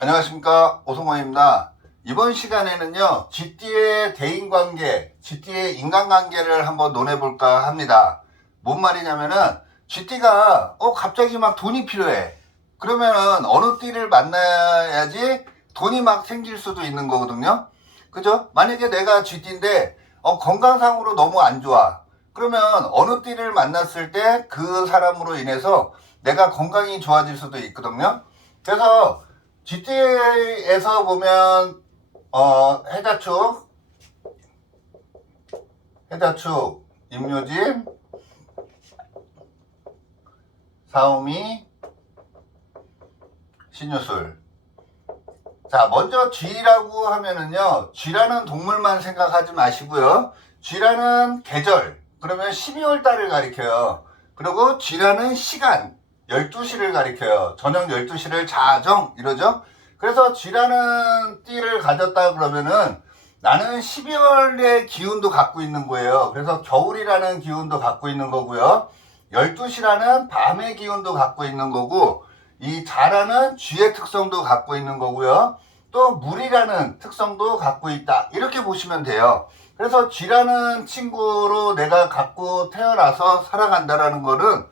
안녕하십니까, 오성원입니다. 이번 시간에는요, 쥐띠의 대인관계, 쥐띠의 인간관계를 한번 논해볼까 합니다. 뭔 말이냐면은 쥐띠가 갑자기 막 돈이 필요해. 그러면은 어느 띠를 만나야지 돈이 막 생길 수도 있는 거거든요. 그죠? 만약에 내가 쥐띠인데 건강상으로 너무 안 좋아. 그러면 어느 띠를 만났을 때 그 사람으로 인해서 내가 건강이 좋아질 수도 있거든요. 그래서 GTA에서 보면 해자축, 임묘진, 사오미, 신유술. 자, 먼저 쥐라고 하면은요, 쥐라는 동물만 생각하지 마시고요. 쥐라는 계절, 그러면 12월 달을 가리켜요. 그리고 쥐라는 시간, 12시를 가리켜요. 저녁 12시를 자정 이러죠. 그래서 쥐라는 띠를 가졌다 그러면은 나는 12월의 기운도 갖고 있는 거예요. 그래서 겨울이라는 기운도 갖고 있는 거고요. 12시라는 밤의 기운도 갖고 있는 거고, 이 자라는 쥐의 특성도 갖고 있는 거고요. 또 물이라는 특성도 갖고 있다. 이렇게 보시면 돼요. 그래서 쥐라는 친구로 내가 갖고 태어나서 살아간다라는 거는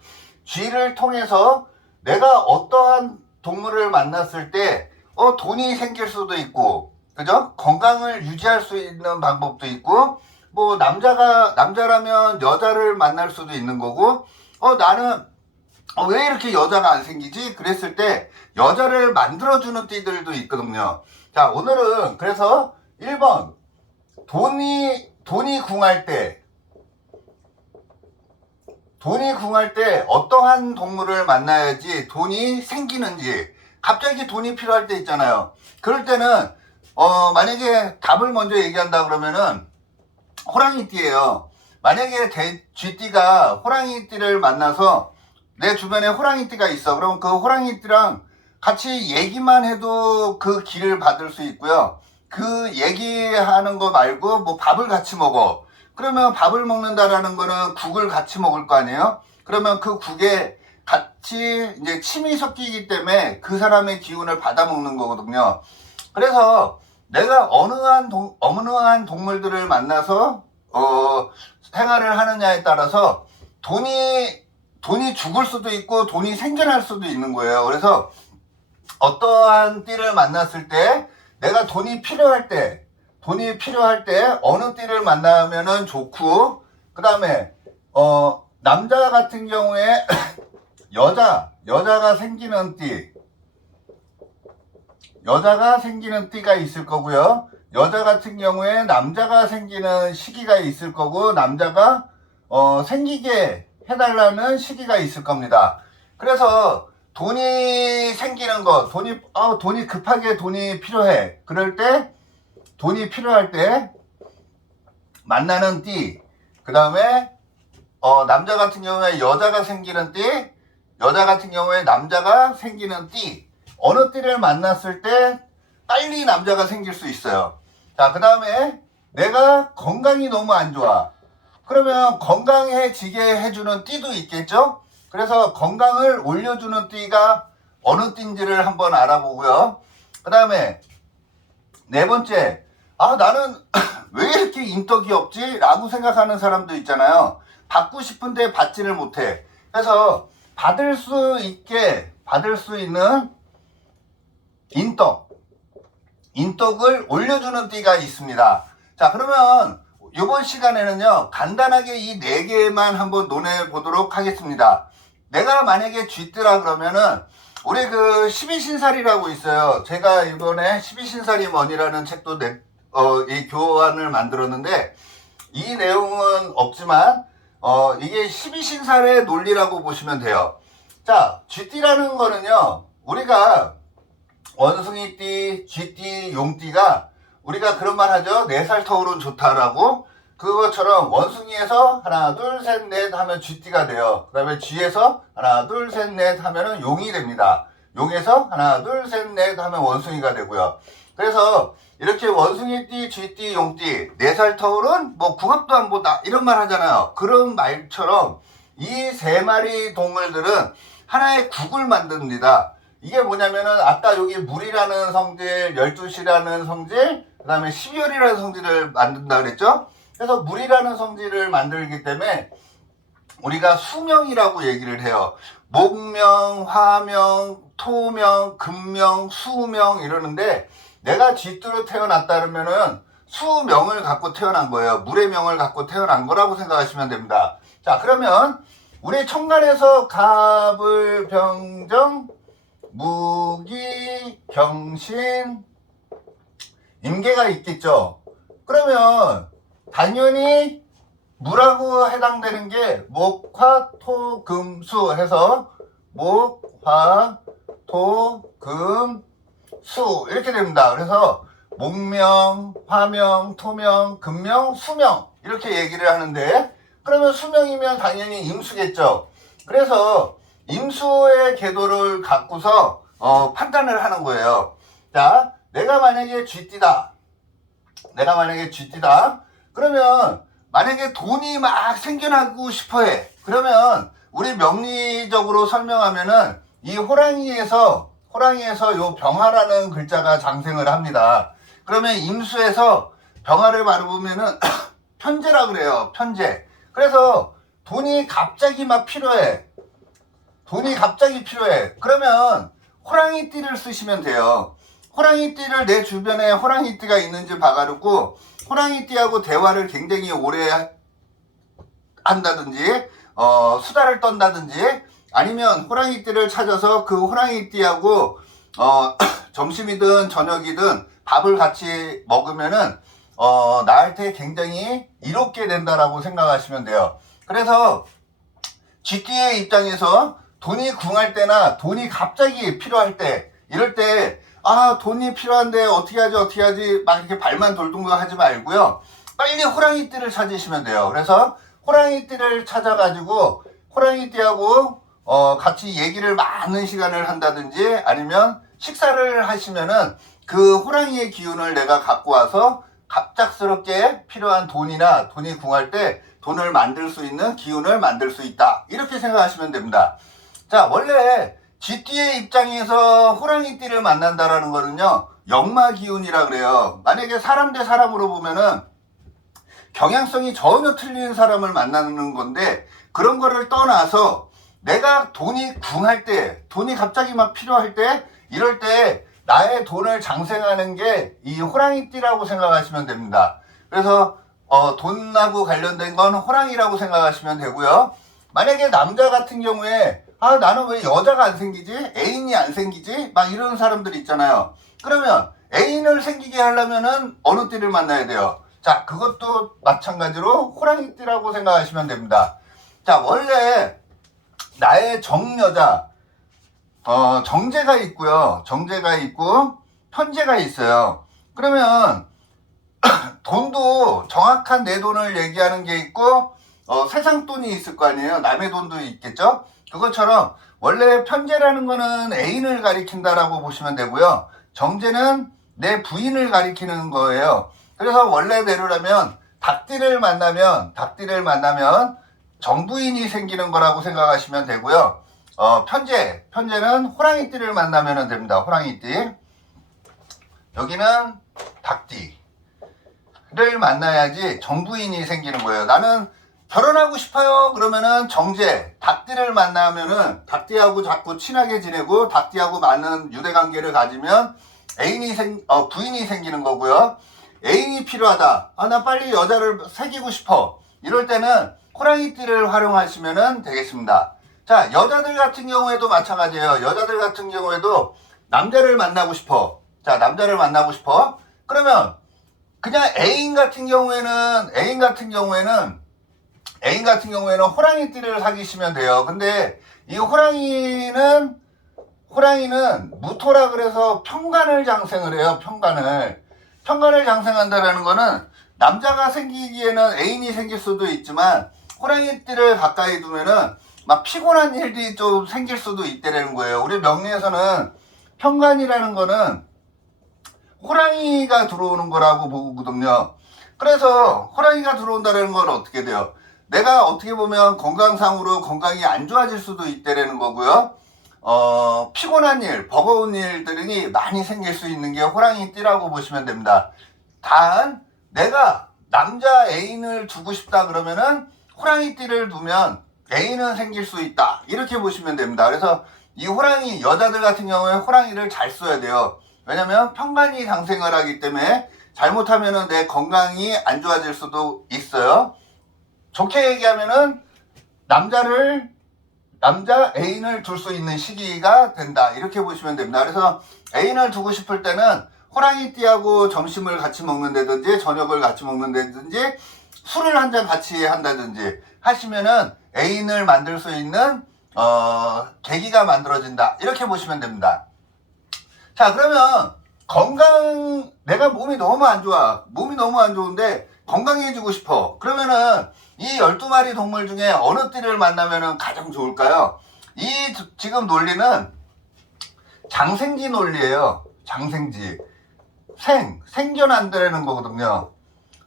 쥐를 통해서 내가 어떠한 동물을 만났을 때 돈이 생길 수도 있고, 그죠? 건강을 유지할 수 있는 방법도 있고, 뭐 남자라면 여자를 만날 수도 있는 거고, 나는 왜 이렇게 여자가 안 생기지? 그랬을 때 여자를 만들어주는 띠들도 있거든요. 자, 오늘은 그래서 1번 돈이 궁할 때 어떠한 동물을 만나야지 돈이 생기는지, 갑자기 돈이 필요할 때 있잖아요. 그럴 때는 만약에 답을 먼저 얘기한다 그러면은 호랑이띠예요. 만약에 쥐띠가 호랑이띠를 만나서 내 주변에 호랑이띠가 있어. 그럼 그 호랑이띠랑 같이 얘기만 해도 그 기를 받을 수 있고요. 그 얘기하는 거 말고 뭐 밥을 같이 먹어. 그러면 밥을 먹는다라는 거는 국을 같이 먹을 거 아니에요? 그러면 그 국에 같이 이제 침이 섞이기 때문에 그 사람의 기운을 받아 먹는 거거든요. 그래서 내가 어느 한 동물들을 만나서 생활을 하느냐에 따라서 돈이 죽을 수도 있고 돈이 생겨날 수도 있는 거예요. 그래서 어떠한 띠를 만났을 때 내가 돈이 필요할 때 어느 띠를 만나면은 좋고, 그 다음에 남자 같은 경우에 여자가 생기는 띠가 있을 거고요. 여자 같은 경우에 남자가 생기는 시기가 있을 거고, 남자가 생기게 해달라는 시기가 있을 겁니다. 그래서 돈이 생기는 것, 돈이 급하게 돈이 필요해. 그럴 때, 돈이 필요할 때 만나는 띠. 그 다음에 남자 같은 경우에 여자가 생기는 띠, 여자 같은 경우에 남자가 생기는 띠. 어느 띠를 만났을 때 빨리 남자가 생길 수 있어요. 자, 그 다음에 내가 건강이 너무 안 좋아. 그러면 건강해지게 해주는 띠도 있겠죠? 그래서 건강을 올려주는 띠가 어느 띠인지를 한번 알아보고요. 그 다음에 네 번째, 나는 왜 이렇게 인덕이 없지? 라고 생각하는 사람도 있잖아요. 받고 싶은데 받지를 못해. 그래서 받을 수 있는 인덕을 올려주는 띠가 있습니다. 자, 그러면 이번 시간에는요, 간단하게 이 네 개만 한번 논해 보도록 하겠습니다. 내가 만약에 쥐띠라 그러면은 우리 그 12신살이라고 있어요. 제가 이번에 12신살이 뭐니라는 책도 이 교환을 만들었는데, 이 내용은 없지만 이게 12신살의 논리라고 보시면 돼요. 자, 쥐띠라는 거는요, 우리가 원숭이띠, 쥐띠, 용띠가 우리가 그런 말 하죠. 4살 터울은 좋다라고. 그것처럼 원숭이에서 하나, 둘, 셋, 넷 하면 쥐띠가 돼요. 그 다음에 쥐에서 하나, 둘, 셋, 넷 하면은 용이 됩니다. 용에서 하나, 둘, 셋, 넷 하면 원숭이가 되고요. 그래서 이렇게 원숭이띠, 쥐띠, 용띠, 4살 터울은 뭐 궁합도 안 보다 이런 말 하잖아요. 그런 말처럼 이 3마리 동물들은 하나의 국을 만듭니다. 이게 뭐냐면은 아까 여기 물이라는 성질, 12시라는 성질, 그 다음에 12월이라는 성질을 만든다 그랬죠? 그래서 물이라는 성질을 만들기 때문에 우리가 수명이라고 얘기를 해요. 목명, 화명, 토명, 금명, 수명 이러는데 내가 쥐뚜로 태어났다 그러면은 수명을 갖고 태어난 거예요. 물의 명을 갖고 태어난 거라고 생각하시면 됩니다. 자, 그러면 우리 천간에서 갑을, 병정, 무기, 경신, 임계가 있겠죠. 그러면 당연히 물하고 해당되는 게 목, 화, 토, 금, 수 해서 목, 화, 토, 금, 수 이렇게 됩니다. 그래서 목명, 화명, 토명, 금명, 수명 이렇게 얘기를 하는데 그러면 수명이면 당연히 임수겠죠. 그래서 임수의 궤도를 갖고서 판단을 하는 거예요. 자, 내가 만약에 쥐띠다. 그러면 만약에 돈이 막 생겨나고 싶어해. 그러면 우리 명리적으로 설명하면은 이 호랑이에서 요 병화라는 글자가 장생을 합니다. 그러면 임수에서 병화를 바르면은 편재라 그래요. 편재. 그래서 돈이 갑자기 막 필요해. 그러면 호랑이띠를 쓰시면 돼요. 호랑이띠를 내 주변에 호랑이띠가 있는지 봐가지고 호랑이띠하고 대화를 굉장히 오래 한다든지 수다를 떤다든지 아니면 호랑이띠를 찾아서 그 호랑이띠하고 점심이든 저녁이든 밥을 같이 먹으면은 나한테 굉장히 이롭게 된다라고 생각하시면 돼요. 그래서 쥐띠의 입장에서 돈이 궁할 때나 돈이 갑자기 필요할 때 이럴 때 돈이 필요한데 어떻게 하지 막 이렇게 발만 돌동동 하지 말고요. 빨리 호랑이띠를 찾으시면 돼요. 그래서 호랑이띠를 찾아가지고 호랑이띠하고 같이 얘기를 많은 시간을 한다든지 아니면 식사를 하시면은 그 호랑이의 기운을 내가 갖고 와서 갑작스럽게 필요한 돈이나 돈이 궁할 때 돈을 만들 수 있는 기운을 만들 수 있다. 이렇게 생각하시면 됩니다. 자, 원래 쥐띠의 입장에서 호랑이띠를 만난다라는 거는요, 역마 기운이라 그래요. 만약에 사람 대 사람으로 보면은 경향성이 전혀 틀린 사람을 만나는 건데 그런 거를 떠나서 내가 돈이 궁할 때, 돈이 갑자기 막 필요할 때 이럴 때 나의 돈을 장생하는 게 이 호랑이띠라고 생각하시면 됩니다. 그래서 돈하고 관련된 건 호랑이라고 생각하시면 되고요. 만약에 남자 같은 경우에 나는 왜 여자가 안 생기지? 애인이 안 생기지? 막 이런 사람들이 있잖아요. 그러면 애인을 생기게 하려면은 어느 띠를 만나야 돼요? 자, 그것도 마찬가지로 호랑이띠라고 생각하시면 됩니다. 자, 원래 나의 정여자 정제가 있고요. 정제가 있고 편제가 있어요. 그러면 돈도 정확한 내 돈을 얘기하는 게 있고 세상 돈이 있을 거 아니에요. 남의 돈도 있겠죠. 그것처럼 원래 편제라는 거는 애인을 가리킨다라고 보시면 되고요. 정제는 내 부인을 가리키는 거예요. 그래서 원래대로라면 닭띠를 만나면 정부인이 생기는 거라고 생각하시면 되고요. 편제는 호랑이띠를 만나면 됩니다. 호랑이띠. 여기는 닭띠를 만나야지 정부인이 생기는 거예요. 나는 결혼하고 싶어요. 그러면은 정제, 닭띠를 만나면은 닭띠하고 자꾸 친하게 지내고 닭띠하고 많은 유대관계를 가지면 부인이 생기는 거고요. 애인이 필요하다. 나 빨리 여자를 사귀고 싶어. 이럴 때는 호랑이띠를 활용하시면 되겠습니다. 자, 여자들 같은 경우에도 마찬가지예요. 여자들 같은 경우에도 남자를 만나고 싶어. 자, 남자를 만나고 싶어. 그러면 그냥 애인 같은 경우에는 호랑이띠를 사귀시면 돼요. 근데 이 호랑이는 무토라 그래서 편간을 장생을 해요. 편간을 장생한다라는 거는 남자가 생기기에는 애인이 생길 수도 있지만 호랑이띠를 가까이 두면은 막 피곤한 일이 좀 생길 수도 있다는 거예요. 우리 명리에서는 편간이라는 거는 호랑이가 들어오는 거라고 보거든요. 그래서 호랑이가 들어온다는 건 어떻게 돼요? 내가 어떻게 보면 건강상으로 건강이 안 좋아질 수도 있다는 거고요. 피곤한 일, 버거운 일들이 많이 생길 수 있는 게 호랑이띠라고 보시면 됩니다. 단, 내가 남자 애인을 두고 싶다 그러면은 호랑이띠를 두면 애인은 생길 수 있다. 이렇게 보시면 됩니다. 그래서 이 호랑이, 여자들 같은 경우에 호랑이를 잘 써야 돼요. 왜냐면 편간이 상생을 하기 때문에 잘못하면은 내 건강이 안 좋아질 수도 있어요. 좋게 얘기하면은 남자 애인을 둘 수 있는 시기가 된다. 이렇게 보시면 됩니다. 그래서 애인을 두고 싶을 때는 호랑이띠하고 점심을 같이 먹는다든지 저녁을 같이 먹는다든지 술을 한 잔 같이 한다든지 하시면은 애인을 만들 수 있는 계기가 만들어진다. 이렇게 보시면 됩니다. 자, 그러면 내가 몸이 너무 안 좋아. 몸이 너무 안 좋은데 건강해지고 싶어. 그러면은 이 12마리 동물 중에 어느 띠를 만나면은 가장 좋을까요? 지금 논리는 장생지 논리예요. 장생지. 생겨난다는 거거든요.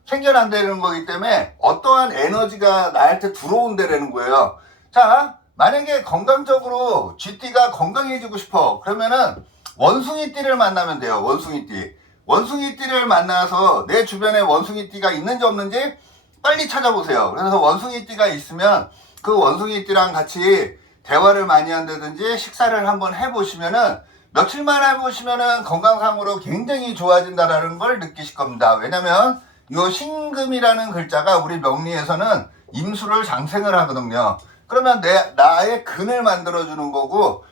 생겨난다는 거기 때문에 어떠한 에너지가 나한테 들어온다는 거예요. 자, 만약에 건강적으로 쥐띠가 건강해지고 싶어. 그러면은 원숭이띠를 만나면 돼요. 원숭이띠. 원숭이띠를 만나서 내 주변에 원숭이띠가 있는지 없는지 빨리 찾아보세요. 그래서 원숭이띠가 있으면 그 원숭이띠랑 같이 대화를 많이 한다든지 식사를 한번 해보시면은 며칠만 해보시면은 건강상으로 굉장히 좋아진다라는 걸 느끼실 겁니다. 왜냐면 이 신금이라는 글자가 우리 명리에서는 임수를 장생을 하거든요. 그러면 나의 근을 만들어주는 거고,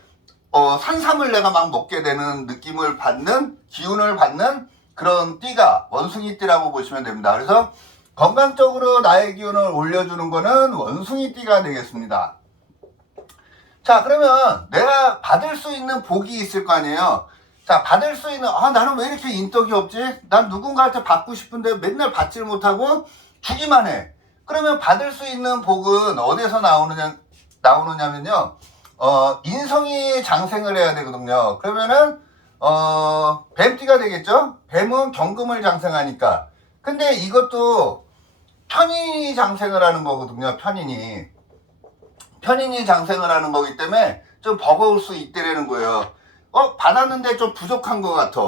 산삼을 내가 막 먹게 되는 느낌을 받는, 기운을 받는 그런 띠가 원숭이띠라고 보시면 됩니다. 그래서 건강적으로 나의 기운을 올려주는 거는 원숭이띠가 되겠습니다. 자, 그러면 내가 받을 수 있는 복이 있을 거 아니에요. 자, 받을 수 있는, 나는 왜 이렇게 인덕이 없지? 난 누군가한테 받고 싶은데 맨날 받질 못하고 주기만 해. 그러면 받을 수 있는 복은 어디서 나오느냐면요. 인성이 장생을 해야 되거든요. 그러면은, 뱀띠가 되겠죠? 뱀은 경금을 장생하니까. 근데 이것도 편인이 장생을 하는 거거든요. 편인이 장생을 하는 거기 때문에 좀 버거울 수 있다라는 거예요. 받았는데 좀 부족한 것 같아.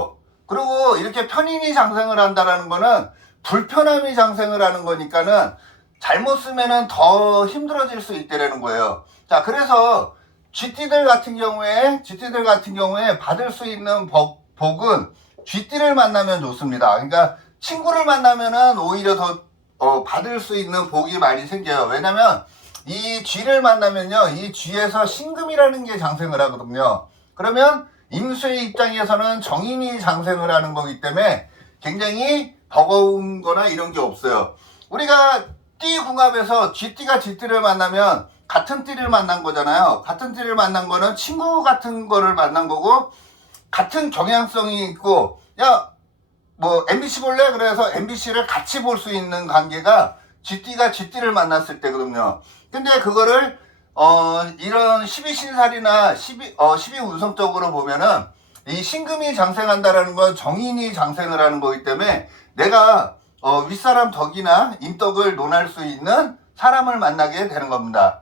그리고 이렇게 편인이 장생을 한다라는 거는 불편함이 장생을 하는 거니까는 잘못 쓰면은 더 힘들어질 수 있다라는 거예요. 자, 그래서 쥐띠들 같은 경우에 받을 수 있는 복은 쥐띠를 만나면 좋습니다. 그러니까 친구를 만나면은 오히려 더 받을 수 있는 복이 많이 생겨요. 왜냐면 이 쥐를 만나면요, 이 쥐에서 신금이라는 게 장생을 하거든요. 그러면 임수의 입장에서는 정인이 장생을 하는 거기 때문에 굉장히 버거운 거나 이런 게 없어요. 우리가 띠 궁합에서 쥐띠가 쥐띠를 만나면 같은 띠를 만난 거잖아요. 같은 띠를 만난 거는 친구 같은 거를 만난 거고, 같은 경향성이 있고, 뭐 MBC 볼래? 그래서 MBC를 같이 볼 수 있는 관계가 쥐띠가 쥐띠를 만났을 때거든요. 근데 그거를 이런 12신살이나 12운성적으로 보면은 이 신금이 장생한다라는 건 정인이 장생을 하는 거기 때문에 내가 윗사람 덕이나 인덕을 논할 수 있는 사람을 만나게 되는 겁니다.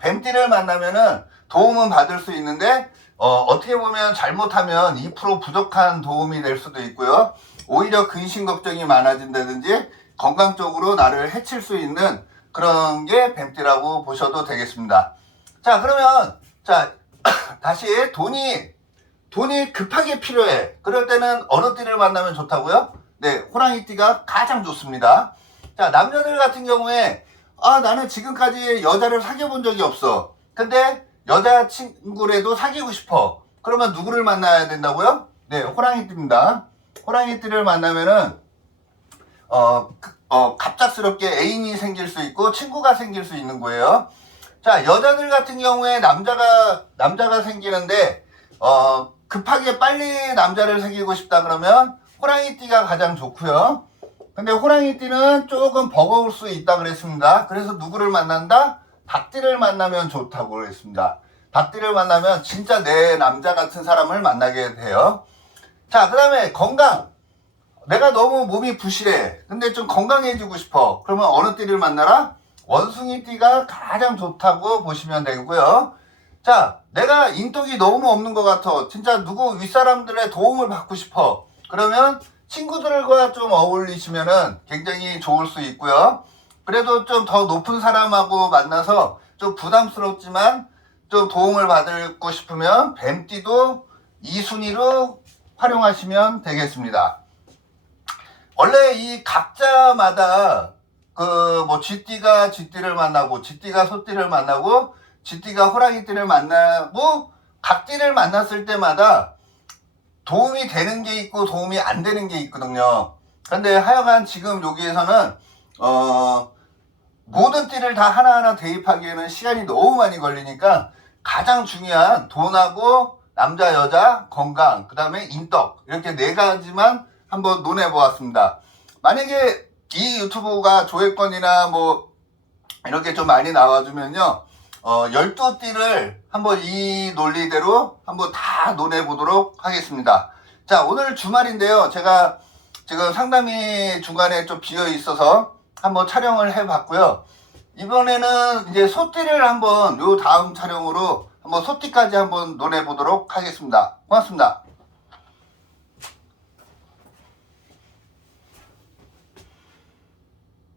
뱀띠를 만나면은 도움은 받을 수 있는데 어떻게 보면 잘못하면 2% 부족한 도움이 될 수도 있고요. 오히려 근심 걱정이 많아진다든지 건강적으로 나를 해칠 수 있는 그런 게 뱀띠라고 보셔도 되겠습니다. 자, 그러면 다시 돈이 급하게 필요해. 그럴 때는 어느 띠를 만나면 좋다고요? 네, 호랑이띠가 가장 좋습니다. 자, 남자들 같은 경우에 나는 지금까지 여자를 사귀어 본 적이 없어. 근데 여자친구라도 사귀고 싶어. 그러면 누구를 만나야 된다고요? 네, 호랑이띠입니다. 호랑이띠를 만나면은 갑작스럽게 애인이 생길 수 있고 친구가 생길 수 있는 거예요. 자, 여자들 같은 경우에 남자가 생기는데 급하게 빨리 남자를 사귀고 싶다 그러면 호랑이띠가 가장 좋고요. 근데 호랑이띠는 조금 버거울 수 있다 그랬습니다. 그래서 누구를 만난다? 닭띠를 만나면 좋다고 그랬습니다. 닭띠를 만나면 진짜 내 남자 같은 사람을 만나게 돼요. 자, 그 다음에 건강. 내가 너무 몸이 부실해. 근데 좀 건강해지고 싶어. 그러면 어느 띠를 만나라? 원숭이띠가 가장 좋다고 보시면 되고요. 자, 내가 인덕이 너무 없는 것 같아. 진짜 누구 윗사람들의 도움을 받고 싶어. 그러면 친구들과 좀 어울리시면은 굉장히 좋을 수 있고요. 그래도 좀 더 높은 사람하고 만나서 좀 부담스럽지만 좀 도움을 받고 싶으면 뱀띠도 2순위로 활용하시면 되겠습니다. 원래 이 각자마다 그 뭐 쥐띠가 쥐띠를 만나고 쥐띠가 소띠를 만나고 쥐띠가 호랑이띠를 만나고 각띠를 만났을 때마다 도움이 되는 게 있고 도움이 안 되는 게 있거든요. 근데 하여간 지금 여기에서는 모든 띠를 다 하나하나 대입하기에는 시간이 너무 많이 걸리니까 가장 중요한 돈하고 남자 여자 건강 그 다음에 인덕 이렇게 네 가지만 한번 논해 보았습니다. 만약에 이 유튜브가 조회권이나 뭐 이렇게 좀 많이 나와주면요 12띠를 한번 이 논리대로 한번 다 논해 보도록 하겠습니다. 자, 오늘 주말인데요. 제가 지금 상담이 중간에 좀 비어 있어서 한번 촬영을 해 봤고요. 이번에는 이제 소띠를 한번 요 다음 촬영으로 한번 소띠까지 한번 논해 보도록 하겠습니다. 고맙습니다.